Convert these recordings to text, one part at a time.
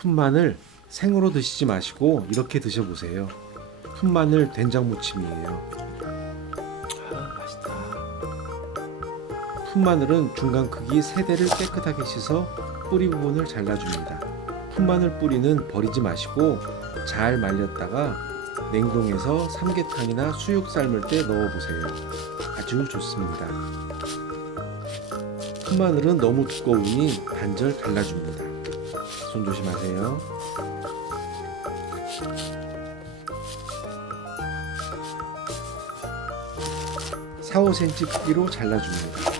풋마늘 생으로 드시지 마시고 이렇게 드셔보세요. 풋마늘 된장무침이에요. 맛있다. 풋마늘은 중간 크기 3대를 깨끗하게 씻어 뿌리 부분을 잘라줍니다. 풋마늘 뿌리는 버리지 마시고 잘 말렸다가 냉동해서 삼계탕이나 수육 삶을 때 넣어보세요. 아주 좋습니다. 풋마늘은 너무 두꺼우니 반절 갈라줍니다. 손 조심하세요. (4, 5cm) 크기로 잘라줍니다.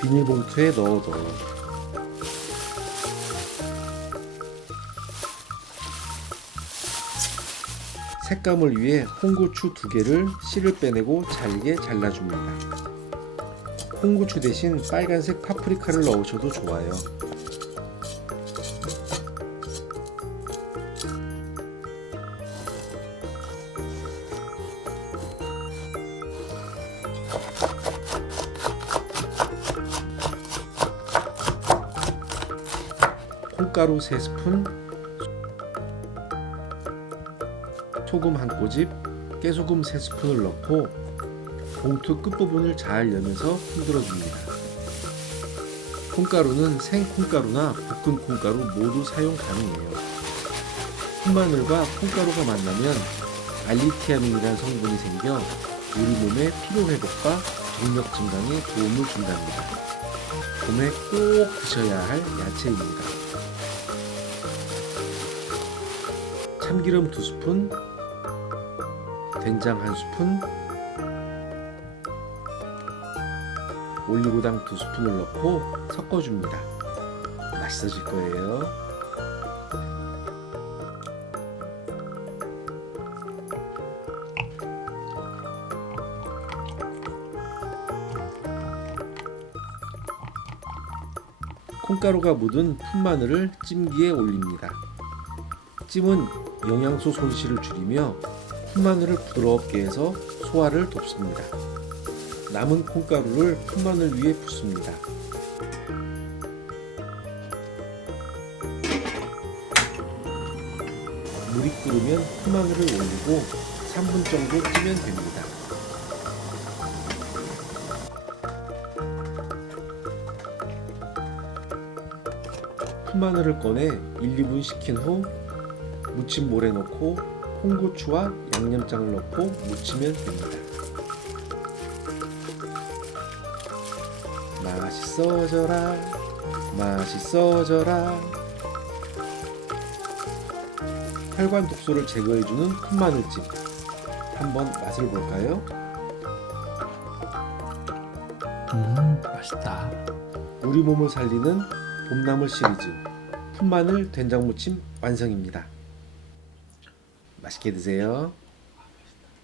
비닐봉투에 넣어둬요. 색감을 위해 홍고추 2개를 씨를 빼내고 잘게 잘라줍니다. 홍고추 대신 빨간색 파프리카를 넣으셔도 좋아요. 콩가루 3스푼, 소금 1꼬집, 깨소금 3스푼을 넣고 봉투 끝부분을 잘 여면서 흔들어줍니다. 콩가루는 생콩가루나 볶은 콩가루 모두 사용 가능해요. 풋마늘과 콩가루가 만나면 알리티아민이라는 성분이 생겨 우리 몸의 피로회복과 정력 증강에 도움을 준답니다. 봄에 꼭 드셔야 할 야채입니다. 참기름 2스푼, 된장 1스푼, 올리고당 2스푼을 넣고 섞어줍니다. 맛있어질 거예요. 콩가루가 묻은 풋마늘을 찜기에 올립니다. 찜은 영양소 손실을 줄이며 풋마늘을 부드럽게 해서 소화를 돕습니다. 남은 콩가루를 풋마늘 위에 붓습니다. 물이 끓으면 풋마늘을 올리고 3분 정도 찌면 됩니다. 풋마늘을 꺼내 1, 2분 식힌 후 무침볼에 넣고 홍고추와 양념장을 넣고 무치면 됩니다. 맛있어져라, 맛있어져라. 혈관 독소를 제거해주는 풋마늘찜, 한번 맛을 볼까요? 맛있다. 우리 몸을 살리는 봄나물 시리즈 풋마늘 된장무침 완성입니다. 맛있게 드세요.